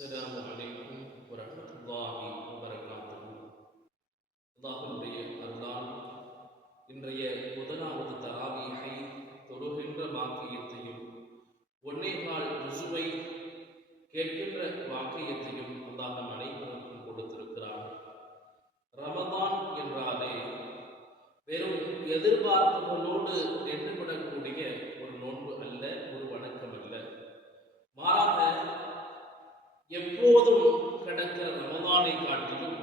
அஸ்ஸலாமு அலைக்கும் வரஹ்மத்துல்லாஹி வபரகாத்துஹு. அல்லாஹ்வுடைய அருளால் இன்றைய முதலாவது தராவீஹை தொழுகின்ற வாக்கியத்தையும் 1.25 ருசுவை கேட்கின்ற வாக்கியத்தையும் அல்லாஹ் நம் அனைவருக்கும் கொடுத்திருக்கிறார். ரமதான் என்றாலே வெறும் எதிர்பார்ப்புகளோடு நின்றுவிடக்கூடிய ஒரு நோன்பு அல்ல, ஒரு வணக்கம் அல்ல. மாறாக எப்போதும் கடக்கிற ரமதானை காட்டிலும்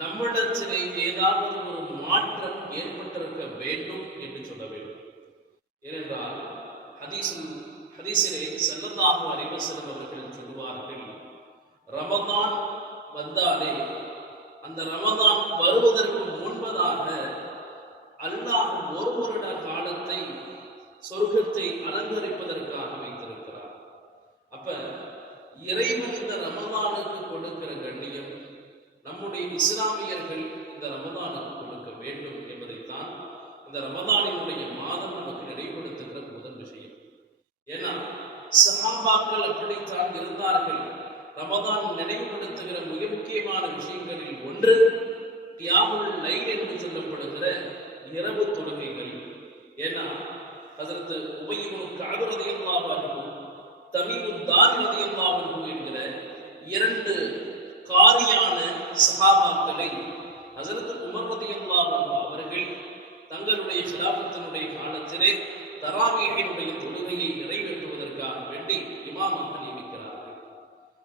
நம்மிடத்திலே ஏதாவது ஒரு மாற்றம் ஏற்பட்டிருக்க வேண்டும் என்று சொல்ல வேண்டும். ஏனென்றால் ஹதீஸிலே ஸல்லல்லாஹு அலைஹி வஸல்லம் அவர்கள் சொல்லுவார்கள், ரமதான் வந்தாலே அந்த ரமதான் வருவதற்கு முன்பதாக அல்லாஹ் ஒரு வருட காலத்தை சொர்க்கத்தை அலங்கரிப்பதற்காக வைத்திருக்கிறார். அப்ப இறைவன் இந்த ரமதானுக்கு கொடுக்கிற கண்ணியம் நம்முடைய இஸ்லாமியர்கள் இந்த ரமதானுக்கு கொடுக்க வேண்டும் என்பதைத்தான் இந்த ரமதானினுடைய மாதம் நமக்கு நினைவுபடுத்துகிற முதல் விஷயம். ஏன்னா சஹாபாக்கள் அப்படித்தான் இருந்தார்கள். ரமதான் நினைவுபடுத்துகிற மிக முக்கியமான விஷயங்களில் ஒன்று கியாமுல் லைல் என்று சொல்லப்படுகிற இரவு தொழுகைகள். ஏன்னா ஹஸரத் உபய் இப்னு கஅப் ரலியல்லாஹு அன்ஹு, தமீமு தாரி ரலியல்லாஹு அன்ஹு என்கிற இரண்டு காரியான சஹாபாக்களை ஹஸரத் உமர் ரலியல்லாஹு அன்ஹு அவர்கள் தங்களுடைய খিলাফத்தினுடைய காலத்திலே தராவீஹினுடைய தொழுகையை நிறைவேற்றுவதற்காக வேண்டி இமாமாக நியமிக்கிறார்கள்.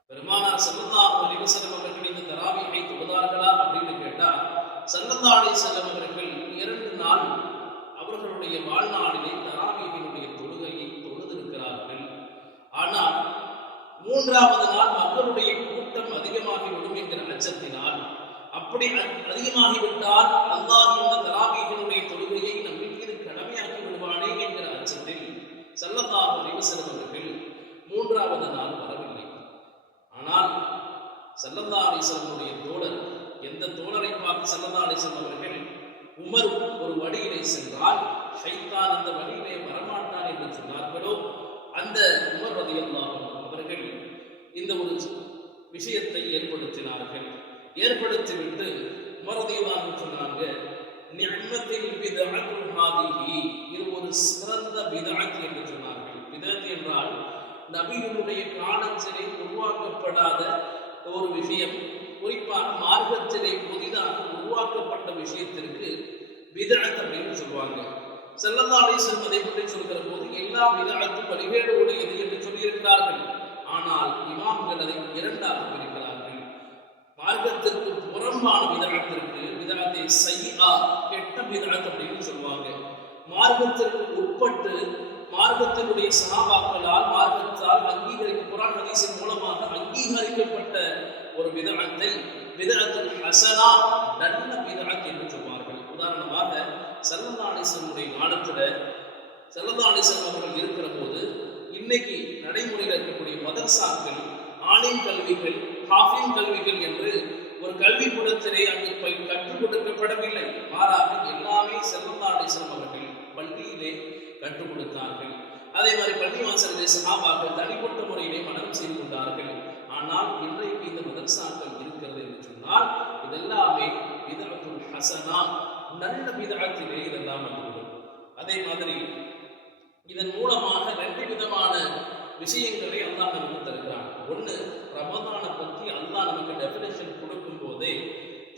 பெருமானார் ஸல்லல்லாஹு அலைஹி வஸல்லம் அவர்கள் இந்த தராவீஹை தொழுதார்களா அப்படின்னு கேட்டால் ஸல்லல்லாஹு அலைஹி வஸல்லம் அவர்கள் 2 நாள் அவர்களுடைய வாழ்நாளிலே தராவீஹினுடைய தொழுகையை தொழுதிருக்கிறார்கள். ஆனால் 3வது நாள் மக்களுடைய கூட்டம் அதிகமாகிவிடும் என்கிற அச்சத்தினால், அப்படி அதிகமாகிவிட்டால் அல்லாஹ் இந்த தராவீஹினுடைய தொழுகையை நம் மீது கடமையாக்கி விடுவானே என்கிற அச்சத்தில் ஸல்லல்லாஹு அலைஹி வஸல்லம் அவர்கள் 3வது நாள் வரவில்லை. ஆனால் ஸல்லல்லாஹு அலைஹி வஸல்லமுடைய தோழர், எந்த தோழரை பார்த்து ஸல்லல்லாஹு அலைஹி வஸல்லம் அவர்கள் உமர் ஒரு வழியிலே சென்றால் ஷைத்தான் அந்த வழியிலே வரமாட்டான் என்று சொன்னார்களோ, அந்த உமர் ரலியல்லாஹு அன்ஹு அவர்கள் இந்த ஒரு விஷயத்தை ஏற்படுத்தினார்கள். ஏற்படுத்திவிட்டு உமர் ரலியல்லாஹு அன்ஹு சொன்னாங்க, நிஅமத்தில் பித்அத்து ஹாதிஹி, இது ஒரு சிறந்த பித்அத் என்று சொன்னார்கள். பித்அத் என்றால் நபியினுடைய காலத்திலே உருவாக்கப்படாத ஒரு விஷயம், குறிப்பாக மார்க்கத்திலே புதிதாக உருவாக்கப்பட்ட விஷயத்திற்கு பித்அத் அப்படின்னு சொல்லுவாங்க. ஸல்லல்லாஹு அலைஹி வஸல்லம் அதை பற்றி சொல்கிற போது எல்லா பித்அத்தும் வழிகேடு உடையது என்று சொல்லியிருக்கிறார்கள். ஆனால் இமாம்கள் அதை 2ஆக பிரிக்கிறார்கள். மார்க்கத்திற்கு புறம்பான பித்அத்திற்கு பித்அத்தை ஸய்யிஆ, கெட்ட பித்அத் அப்படின்னு சொல்லுவாங்க. மார்க்கத்திற்கு உட்பட்டு மார்க்கத்தினுடைய சஹாபாக்களால் மார்க்கத்தால் குர்ஆன் ஹதீஸின் மூலமாக அங்கீகரிக்கப்பட்ட ஒரு பித்அத்தை பித்அத்துல் ஹஸனா, நல்ல பித்அத் என்று சொல்வார்கள். உதாரணமாக ஸல்லல்லாஹு அலைஹி வஸல்லம் காலத்துல ஸல்லல்லாஹு அலைஹி வஸல்லம் அவர்கள் இருக்கிற போது இன்னைக்கு நடைமுறையில் இருக்கக்கூடிய மதரசாக்கள், ஆலிம் கல்விகள், ஹாஃபிஸ் கல்விகள் என்று ஒரு கல்விக்கூடத்திலே அங்கு கற்றுக் கொடுக்கப்படவில்லை. மாறாக எல்லாமே ஸல்லல்லாஹு அலைஹி வஸல்லம் அவர்கள் பள்ளியிலே கற்றுக் கொடுத்தார்கள். அதே மாதிரி பள்ளிவாசலிலே சஹாபாக்கள் தனிப்பட்ட முறையிலே மனனம் செய்து கொண்டார்கள். ஆனால் இன்றைக்கு இந்த மதரசாக்கள் இருக்கிறது என்று சொன்னால் இதெல்லாமே பித்அத்துல் ஹஸனா, நல்ல பித்அத்திலே இதெல்லாம் வந்துவிடும். அதே மாதிரி இதன் மூலமாக 2 விதமான விஷயங்களை அல்லாஹ் நமக்கு தருகிறான். ஒன்று, ரமதானை பற்றி அல்லாஹ் நமக்கு டெஃபினேஷன் கொடுக்கும் போதே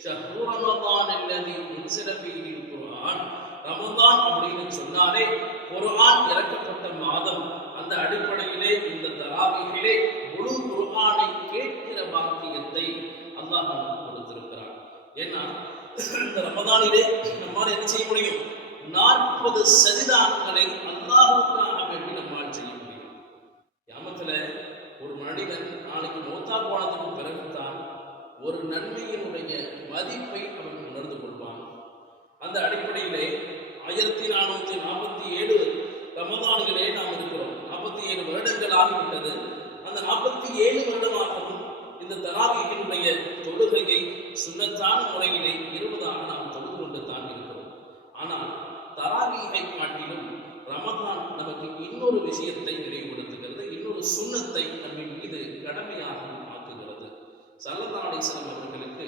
ஷஹ்ரு ரமதான் அல்லதி உன்ஸில ஃபீஹில் குர்ஆன், ரமதான் அப்படின்னு சொன்னாலே குர்ஆன் இறக்கப்பட்ட மாதம். அந்த அடிப்படையிலே இந்த தராவீஹிலே முழு குர்ஆனை கேட்கிற பாக்கியத்தை அல்லாஹ் நமக்கு கொடுத்திருக்கிறான். ஏன்னா இந்த ரமதானிலே நம்மால் என்ன செய்ய முடியும்? 40 சஜிதாக்களை அல்லாஹ்வுக்காக வேண்டி நம்மால் செய்ய முடியும். கியாமத்துல ஒரு மனிதன் நாளைக்கு மௌத்தா போனதுக்கு பிறகுதான் ஒரு நன்மையினுடைய மதிப்பை அவன் உணர்ந்து கொள்வான். அந்த அடிப்படையிலே 1447 ரமதான்களே நாம் இருக்கிறோம். 47 வருடங்கள் ஆகிவிட்டது. அந்த 47 வருடமாகவும் இந்த தராவீஹினுடைய தொழுகையை சுன்னத்தான முறையிலே 20ஆக நாம் தொழுது கொண்டு தான் இருக்கிறோம். ஆனால் தராவீஹை காட்டிலும் ரமதான் நமக்கு இன்னொரு விஷயத்தை நினைவுபடுத்துகிறது, இன்னொரு சுன்னத்தை நம்மின் மீது கடமையாக ஆக்குகிறது. ஸல்லல்லாஹு அலைஹி வஸல்லம் அவர்களுக்கு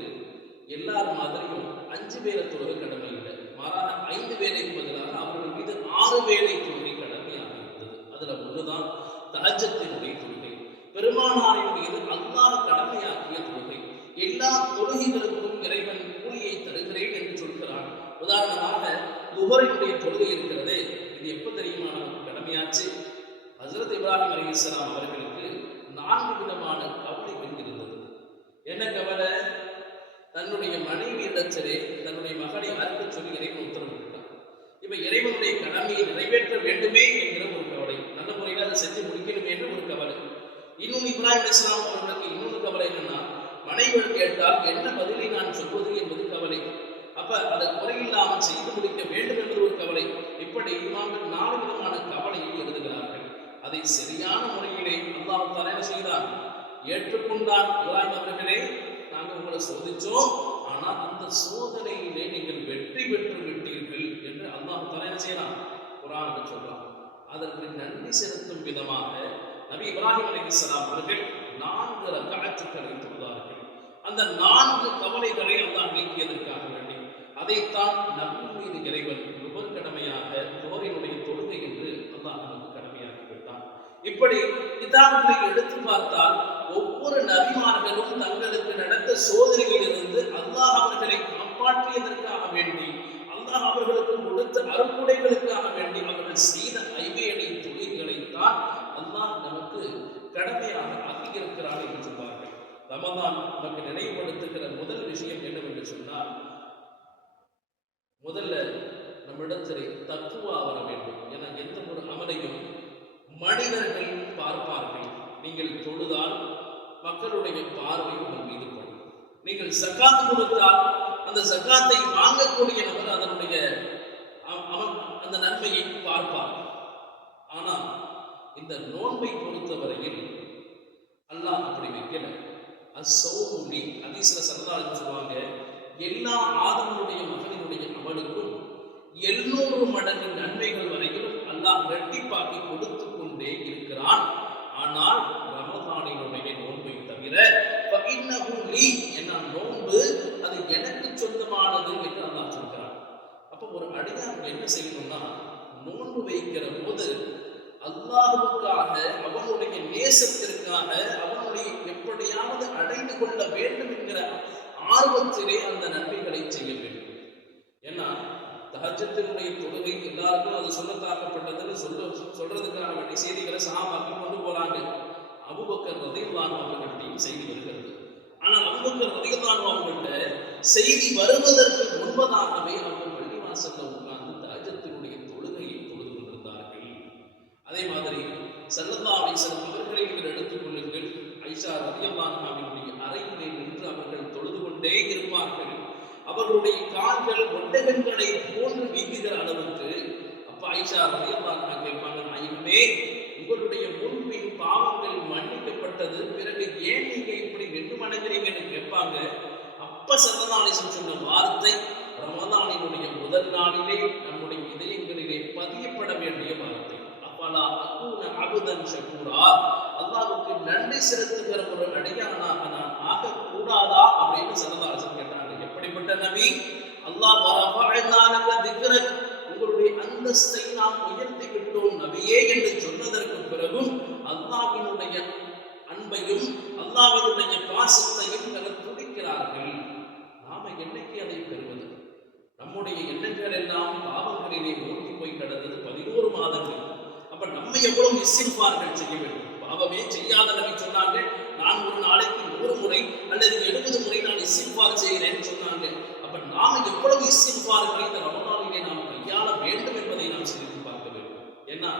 எல்லார் மாதிரியும் 5 வேளை தொழுகை கடமை இல்லை. மாறாக 5 வேளைக்கு பதிலாக அவர்கள் மீது 6 வேளை தொழுகை கடமையாக இருந்தது. அதுல ஒன்றுதான் தஹஜ்ஜுடைய தொழுகை. பெருமானாரின் மீது அல்லாஹ் கடமையாக்கிய தொழுகை. எல்லா தொழுகைகளுக்கும் இறைவன் கூலியை தருகிறேன் என்று சொல்கிறான். உதாரணமாக லுஹரினுடைய தொழுகை இருக்கிறதே, இது எப்ப தெரியுமா நமக்கு கடமையாச்சு? ஹஜ்ரத் இப்ராஹிம் அலைஹிஸ்ஸலாம் அவர்களுக்கு 4 விதமான கவலைகள் இருந்தது. என்ன கவலை? தன்னுடைய மனைவியிடத்திலே தன்னுடைய மகனை அறுக்க சொல்லி இறைவன் உத்தரவிட்டார். இப்ப இறைவனுடைய கடமையை நிறைவேற்ற வேண்டுமே என்கிற ஒரு கவலை, நல்ல முறையில் அதை செஞ்சு முடிக்கணும் என்ற ஒரு கவலை. இன்னொன்று இப்ராஹிம் அலைஹிஸ்ஸலாம் அவர்களுக்கு இன்னொரு கவலை என்னன்னா, மனைவிகள் கேட்டால் என்ன பதிலை நான் சொல்வது என்பது கவலை. அப்ப அதை குறையில்லாமல் செய்து முடிக்க வேண்டும் என்பது ஒரு கவலை. இப்படி இமாம்கள் 4 விதமான கவலையை எழுதுகிறார்கள். அதை சரியான முறையிலே அல்லாஹ் தஆலா என்ன செய்தார்? ஏற்றுக்கொண்டார். இப்ராஹிம் அவர்களே, நாங்கள் உங்களை சோதிச்சோம், ஆனால் அந்த சோதனையிலே நீங்கள் வெற்றி பெற்று விட்டீர்கள் என்று அல்லாஹ் தஆலா என்ன செய்யலாம்? குர்ஆனில் சொல்றார். அதற்கு நன்றி செலுத்தும் விதமாக நபி இப்ராஹிம் அலைஹிஸ்ஸலாம் அவர்கள் 4 ரக்அத்துக்களை தொழுதார்கள். அந்த 4 கவலைகளை அல்லாஹ் நீக்கியதற்காக வேண்டி அதைத்தான் நபி மீது இறைவன் லுஹர் கடமையாக லுஹரினுடைய தொழுகை என்று அல்லாஹ் நமக்கு கடமையாக்கி விட்டான். இப்படி கிதாபுகளை எடுத்து பார்த்தால் ஒவ்வொரு நபிமார்களும் தங்களுக்கு நடந்த சோதனையிலிருந்து அல்லாஹ் அவர்களை காப்பாற்றியதற்காக வேண்டி, அல்லாஹ் அவர்களுக்கு கொடுத்த அருட்கொடைகளுக்காக வேண்டி அவர்கள் செய்த ஐவேளை தொழில்களைத்தான் அல்லாஹ் நமக்கு கடமையாக ஆக்கியிருக்கிறார் என்று சொல்வார்கள். ரமதான் நமக்கு நினைவுபடுத்துகிற முதல் விஷயம் என்னவென்று சொன்னால், முதல்ல நம்மிடத்திலே தக்குவா வர வேண்டும். என எந்த ஒரு அமலையும் மனிதர்கள் பார்ப்பார்கள். நீங்கள் தொழுதால் மக்களுடைய பார்வை உங்கள் மீது படும். நீங்கள் சக்காத்து கொடுத்தால் அந்த சக்காத்தை வாங்கக்கூடிய நபர் அதனுடைய அந்த நன்மையை பார்ப்பார். ஆனால் இந்த நோன்பை பொறுத்தவரையில் அல்லாஹ் அப்படி வைக்கல. அஸ்ஸௌமுலி ஹதீஸ்ல ஸல்லல்லாஹு அலைஹி சொல்லுவாங்க, எல்லா ஆதமுடைய மகனினுடைய அமலுக்கும் 700 மடங்கு நன்மைகள் வரையிலும் அல்லாஹ் இரட்டிப்பாக்கி கொடுத்து கொண்டே இருக்கிறான். ஆனால் ரமதானினுடைய நோன்பை தவிர நோன்பு அது எனக்கு சொந்தமானது என்று அல்லாஹ் சொல்கிறான். அப்ப ஒரு அடியான் என்ன செய்யணும்னா, நோன்பு வைக்கிற போது அல்லாஹ்வுக்காக, அவனுடைய நேசத்திற்காக, அவனுடைய எப்படியாவது அடைந்து கொள்ள வேண்டும் என்கிற ஆர்வத்திலே அந்த நன்மைகளை செய்ய வேண்டும். ஏன்னா தஹஜ்ஜுடைய தொழுகை எல்லாருக்கும் அது சுன்னத்தாக்கப்பட்டதுன்னு சொல்றதுக்காக வேண்டிய செய்திகளை சஹாபாக்கள் கொண்டு போறாங்க. அபூபக்கர் ரலியல்லாஹு அன்ஹு அவர்கள்ட்டையும் செய்தி வருகிறது. ஆனால் அபூபக்கர் ரலியல்லாஹு அன்ஹு அவங்கள்ட்ட செய்தி வருவதற்கு முன்பதாகவே அவர்கள் பள்ளிவாசல்ல உட்கார்ந்து தஹஜ்ஜுடைய தொழுகையை தொழுது கொண்டிருந்தார்கள். அதே மாதிரி ஸல்லல்லாஹு அலைஹி வஸல்லம் அவர்களை நீங்கள் எடுத்துக் கொள்ளுங்கள். ஆயிஷா ரலியல்லாஹு அன்ஹாவினுடைய அறையிலே நின்று அவர்கள் தொழுது கொண்டே இருப்பார்கள். அவர்களுடைய கால்கள் ஒட்டகங்களை போன்று வீங்குகிற அளவுக்கு. அப்ப ஆயிஷா ரலியல்லாஹு அன்ஹா கேட்பாங்க, நாயகமே, உங்களுடைய முன்பின் பாவங்கள் மன்னிக்கப்பட்டது, பிறகு ஏன் நீங்க இப்படி வென்று மடங்குறீங்கன்னு கேட்பாங்க. அப்ப ஸல்லல்லாஹு அலைஹி வஸல்லம் சொன்ன வார்த்தை, ரமதானினுடைய முதல் நாளிலே நம்முடைய இதயங்களிலே பதியப்பட வேண்டிய வார்த்தை. அப்பலா அகூன அபுதன் ஷகூரா, அல்லாஹ்வுக்கு நன்றி செலுத்துகிற ஒரு அடியானாக நான் ஆகக்கூடாதா அப்படின்னு ஸல்லல்லாஹு அலைஹி வஸல்லம் கேட்டாங்க. எப்படிப்பட்ட நபி? அல்லாஹ் வரஃபஅனா லக திக்ரக், உங்களுடைய அந்தஸ்தை நாம் உயர்த்தி விட்டோம் நபியே என்று சொன்னதற்கு பிறகும் அல்லாஹ்வினுடைய அன்பையும் அல்லாஹ்வினுடைய பாசத்தையும் பெற துடிக்கிறார்கள். நாம என்னைக்கு அதை பெறுவது? நம்முடைய எண்ணங்கள் எல்லாம் பாவங்களிலே மூழ்கி போய் கிடந்தது 11 மாதங்கள். அப்ப நம்ம எவ்வளவு இஸ்திக்ஃபார்கள் செய்ய வேண்டும்? பாவமே செய்யாத நபி சொன்னாங்க, நான் ஒரு நாளைக்கு 100 முறை அல்லது 70 முறை நான் இஸ்திக்ஃபார் செய்கிறேன்னு சொன்னாங்க. அப்ப நாம எவ்வளவு இஸ்திக்ஃபார்களை இந்த ரமதானிலே நாம் கையாள வேண்டும் என்பதை நாம் சிந்தித்து பார்க்க வேண்டும். ஏன்னா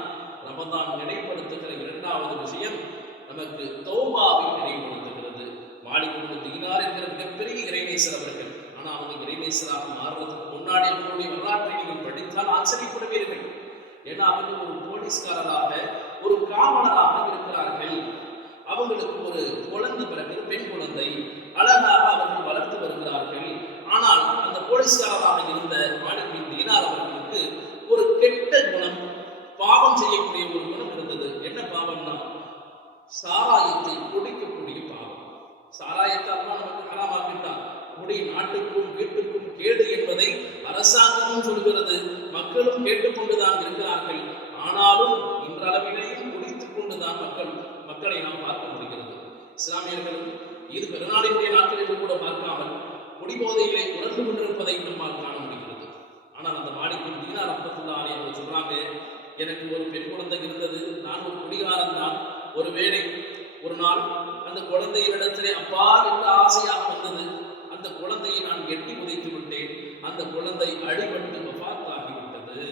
ரமதான் நினைவுபடுத்துகிற இரண்டாவது விஷயம் நமக்கு தௌபாவை நினைவுபடுத்துகிறது. மாலிக் இப்னு தீனார் என்கிற மிகப்பெரிய இறைநேசர் அவர்கள். ஆனால் அவங்க இறைநேசராக மாறுவதற்கு முன்னாடி அவங்களுடைய வரலாற்றை நீங்கள் படித்தால் ஆச்சரியப்படுவீர்கள். ஏன்னா அவங்க ஒரு போலீஸ்காரராக, ஒரு காவலராக இருக்கிறார்கள். அவங்களுக்கு ஒரு குழந்தை பிறகு, பெண் குழந்தை, அழகாக அவர்கள் வளர்த்து வருகிறார்கள். ஆனால் அந்த போலீஸ்காரராக இருந்த மாலிக் பின் தீனார் அவர்களுக்கு ஒரு கெட்ட குணம், பாவம் செய்யக்கூடிய ஒரு குணம் இருந்தது. என்ன பாவம்னா, சாராயத்தை குடிக்கக்கூடிய பாவம். சாராயத்தை அரசாங்கமும் சொல்கிறது, மக்களும் கேட்டுக்கொண்டுதான் இருக்கிறார்கள். ஆனாலும் இன்றளவிலேயும் குடித்துக் கொண்டுதான் மக்களை நாம் பார்க்க முடிகிறது. இஸ்லாமியர்களும் இது பெருநாளினுடைய நாட்கள் என்று கூட பார்க்காமல் குடிபோதைகளை உணர்ந்து கொண்டிருப்பதை நம்மால் காண முடிகிறது. ஆனால் அந்த மாலிக்கின் தீனார் ரஹ்மத்துல்லாஹி அவங்க சொல்றாங்க, எனக்கு ஒரு பெண் குழந்தை இருந்தது, நான் ஒரு குடிகாரன் தான். ஒருவேளை ஒரு நாள் அந்த குழந்தையினிடத்திலே அப்பா என்ற ஆசையாக வந்தது. அந்த குழந்தையை நான் எட்டி உதைத்து விட்டேன். அந்த குழந்தை அடிபட்டு வஃபாத்தாகிவிட்டது.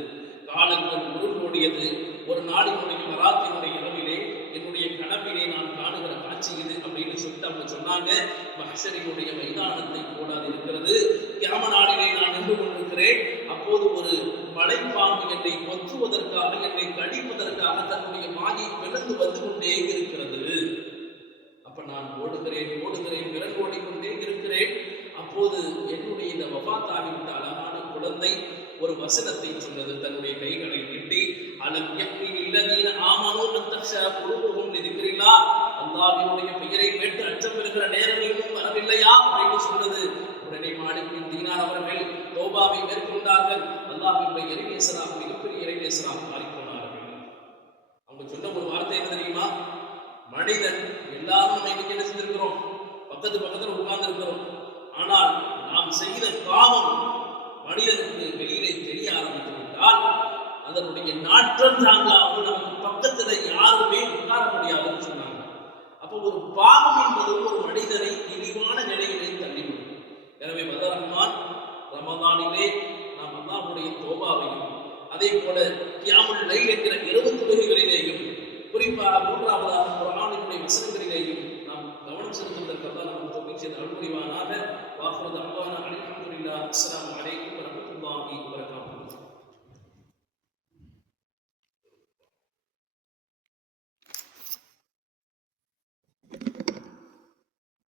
காலங்கள் உருண்டோடியது. ஒரு நாளினுடைய வராத்தினுடைய இரவிலே என்னுடைய கனவிலே நான் காணுகிற காட்சி இது அப்படின்னு சொல்லிட்டு அவங்க சொன்னாங்க. மஹ்ஷரினுடைய மைதானத்தை போல அது இருக்கிறது. கியாம நாளிலே நான் நின்று கொண்டிருக்கிறேன். அப்போது ஒரு மலைப்பாம்பு என்னை கொத்துவதற்காக, என்னை கடிப்பதற்காக தன்னுடைய வாயை பிளந்து வந்து கொண்டே இருக்கிறது. அப்ப நான் ஓடுகிறேன் விரல் ஓடிக்கொண்டே இருக்கிறேன். அப்போது என்னுடைய இந்த வஃபாத்தாகிவிட்ட அழகான குழந்தை ஒரு வசனத்தை சொன்னது. தன்னுடைய கைகளை நீட்டி, அலம் யக்னில் இல்லதீன ஆமனூ அன் தக்ஷா குலூபுஹும் லிதிக்ரில்லாஹ், அல்லாஹ்வினுடைய பெயரை கேட்டு அச்சம் பெறுகிற நேரம் இன்னும் வரவில்லையா அப்படின்னு சொன்னது. உடனே மாலிக் பின் தீனார் அவர்கள் தௌபாவை மேற்கொண்டார்கள். அல்லாஹ்வினுடைய இறைநேசராக, மிகப்பெரிய இறைநேசராக மாறிப்போனார்கள். அவங்க சொன்ன ஒரு வார்த்தை என்ன தெரியுமா? மனிதன் எல்லாரும் நம்ம இன்னைக்கு என்ன செஞ்சிருக்கிறோம்? பக்கத்துல உட்கார்ந்து இருக்கிறோம். ஆனால் நாம் செய்த பாவம் மனிதனுக்கு வெளியிலே தெரிய ஆரம்பித்து விட்டால் அதனுடைய நாற்றம் தாங்காமல் நமக்கு பக்கத்துல யாருமே உட்கார முடியாதுன்னு சொன்னாங்க. அப்போ ஒரு பாவம் என்பது ஒரு மனிதனை இழிவான நிலையிலே தள்ளிவிடும். எனவே ரமலான் ரமலானிலே நாம் அல்லாஹ்வுடைய தௌபாவையும் அதே போல கியாமுல் லைல் என்கிற இரவு தொழுகைகளிலேயும் குறிப்பாக மூன்றாவதாக குர்ஆனினுடைய வசனங்களிலேயும் நாம் கவனம் செலுத்துவதற்கு அல்லாஹ் நமக்கு தௌஃபீக் செய்து அருள் புரிவானாக. வாஃபிரு தஅவானா அல்ஹம்துலில்லாஹ். அஸ்ஸலாமு